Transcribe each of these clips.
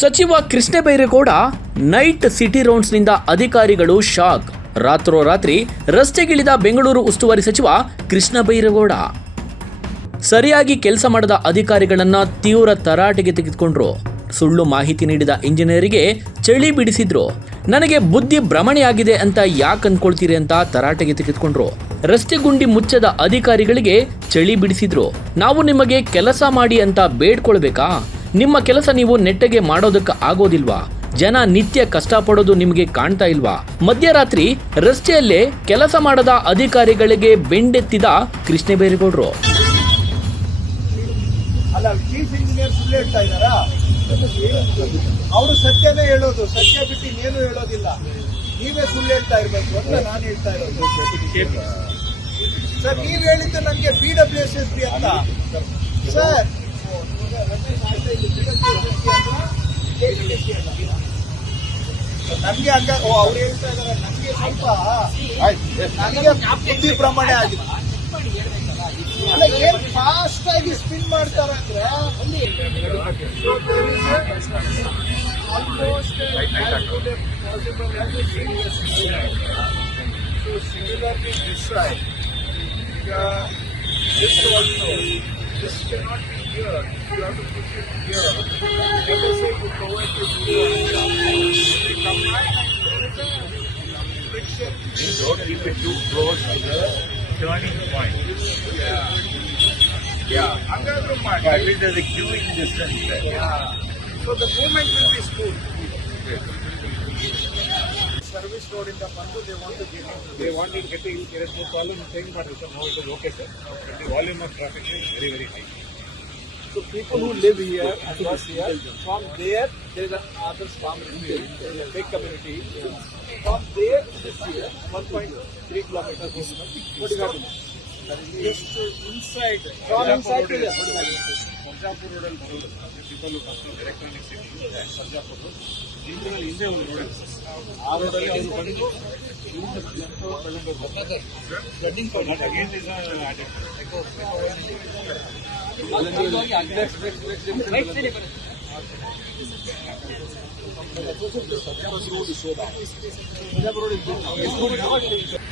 ಸಚಿವ Krishna Byregowda night city ರೌಂಡ್ಸ್ನಿಂದ ಅಧಿಕಾರಿಗಳು shock. ರಾತ್ರೋರಾತ್ರಿ ರಸ್ತೆಗಿಳಿದ ಬೆಂಗಳೂರು ಉಸ್ತುವಾರಿ ಸಚಿವ ಕೃಷ್ಣ ಬೈರೇಗೌಡ ಸರಿಯಾಗಿ ಕೆಲಸ ಮಾಡದ ಅಧಿಕಾರಿಗಳನ್ನ ತೀವ್ರ ತರಾಟೆಗೆ ತೆಗೆದುಕೊಂಡ್ರು. ಸುಳ್ಳು ಮಾಹಿತಿ ನೀಡಿದ ಇಂಜಿನಿಯರಿಗೆ ಚಳಿ ಬಿಡಿಸಿದ್ರು. ನನಗೆ ಬುದ್ಧಿ ಭ್ರಮಣೆಯಾಗಿದೆ ಅಂತ ಯಾಕೆ ಅನ್ಕೊಳ್ತೀರಿ ಅಂತ ತರಾಟೆಗೆ ತೆಗೆದುಕೊಂಡ್ರು. ರಸ್ತೆ ಗುಂಡಿ ಮುಚ್ಚದ ಅಧಿಕಾರಿಗಳಿಗೆ ಚಳಿ ಬಿಡಿಸಿದ್ರು. ನಾವು ನಿಮಗೆ ಕೆಲಸ ಮಾಡಿ ಅಂತ ಬೇಡ್ಕೊಳ್ಬೇಕಾ? ನಿಮ್ಮ ಕೆಲಸ ನೀವು ನೆಟ್ಟಗೆ ಮಾಡೋದಕ್ಕೆ ಆಗೋದಿಲ್ವಾ? ಜನ ನಿತ್ಯ ಕಷ್ಟಪಡೋದು ನಿಮಗೆ ಕಾಣ್ತಾ ಇಲ್ವಾ? ಮಧ್ಯರಾತ್ರಿ ರಸ್ತೆಯಲ್ಲೇ ಕೆಲಸ ಮಾಡದ ಅಧಿಕಾರಿಗಳಿಗೆ ಬೆಂಡೆತ್ತಿದ ಕೃಷ್ಣ ಬೈರೇಗೌಡರು. ಅಲ್ಲ, ಚೀಫ್ ಇಂಜಿನಿಯರ್ ಸುಳ್ಳು ಹೇಳ್ತಾ ಇದ್ದಾರಾ? ಅವರು ಸತ್ಯನೇ ಹೇಳೋದು, ಸತ್ಯ ಬಿಟ್ಟು ಇನ್ನೇನು ಹೇಳೋದಿಲ್ಲ. ನೀವೇ ಸುಳ್ಳು ಹೇಳ್ತಾ ಇರ್ಬೇಕು ಅಂತ ನಾನು ಹೇಳ್ತಾ ಇರೋದು. ಸರ್, ನೀವ್ ಹೇಳಿದ್ದು ನನಗೆ PWSSB ಅಂತ. ಸರ್, ನನ್ಗೆ ಹಂಗ ಅವ್ರು ಹೇಳ್ತಾ ಇದಾರೆ. ನನ್ಗೆ ಸ್ವಲ್ಪ ನನಗೆ ಬುದ್ಧಿ ಭ್ರಮಣೆ ಆಗಿದೆ. ಅಲ್ಲ, ಏನ್ ಫಾಸ್ಟ್ ಆಗಿ ಸ್ಪಿನ್ ಮಾಡ್ತಾರಂದ್ರೆ This cannot be here. You have to put it here. FSA to provide the friction. You don't keep it too close to the turning point. Yeah. Another point. At least there's a queuing distance there. Yeah. So the movement will be smooth. Service road in the Pandu, they want to get in. They wanted to get in. There is no problem saying, but now it is okay, sir. The volume of traffic is very, very high. So people who live here, across here, from there is another farm in a big community. From there to this here, 1.3 kilometers. What do you have to do? Just inside. From inside to there. Sarjapur road and Baroda. People who come from electronic city, Sarjapur road. ಹಿಂದೆ ಒಂದು road ಇದೆ. ಆ ರೋಡಲ್ಲಿ ಅವರು ಬಂದು flooding not again is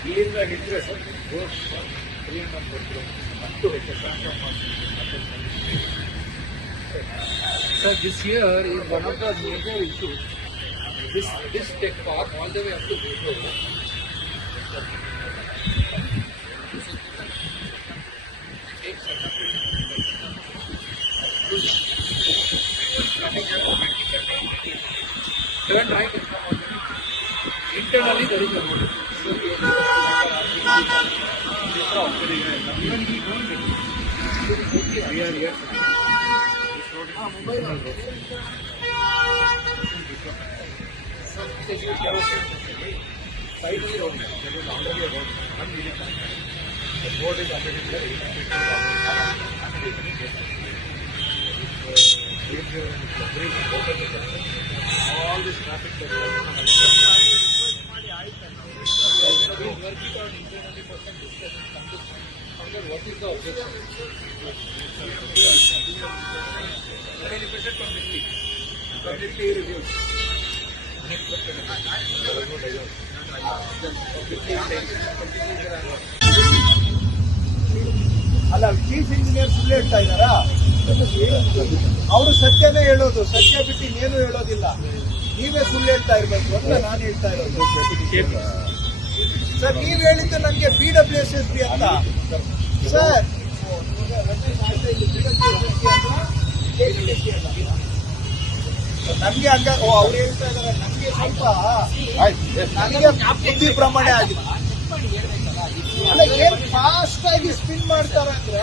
ಇಲ್ಲಿಂದ ಹಿಡಿದ್ರೆ sir Sir, this here is one of the major issues. This tech park all the way up to Vivo. Turn right and come out. Internally there is a road. Even we don't get it. We are here. Side of the road, there is already a road. The road is already there. All this traffic that is working on internally for some discussion. What is the objection? Completely reduced. ಅಲ್ಲ, chief engineer ಸುಳ್ಳು ಹೇಳ್ತಾ ಇದ್ದಾರಾ? ಅವರು ಸತ್ಯನೇ ಹೇಳೋದು, ಸತ್ಯ ಬಿಟ್ಟು ಇನ್ನೇನು ಹೇಳೋದಿಲ್ಲ. ನೀವೇ ಸುಳ್ಳು ಹೇಳ್ತಾ ಇರ್ಬೇಕು ಅಂತ ನಾನು ಹೇಳ್ತಾ ಇರೋದು. ಸರ್, ನೀವ್ ಹೇಳಿದ್ದು ನನಗೆ PWSSB ಅಂತ. ಸರ್, ನನ್ಗೆ ಹಂಗ ಅವ್ರು ಹೇಳ್ತಾ ಇದಾರೆ. ನನ್ಗೆ ಸ್ವಲ್ಪ ನನಗೆ ಬುದ್ಧಿ ಭ್ರಮಣೆ ಆಗಿದೆ. ಅಲ್ಲ, ಏನ್ ಫಾಸ್ಟ್ ಆಗಿ ಸ್ಪಿನ್ ಮಾಡ್ತಾರಂದ್ರೆ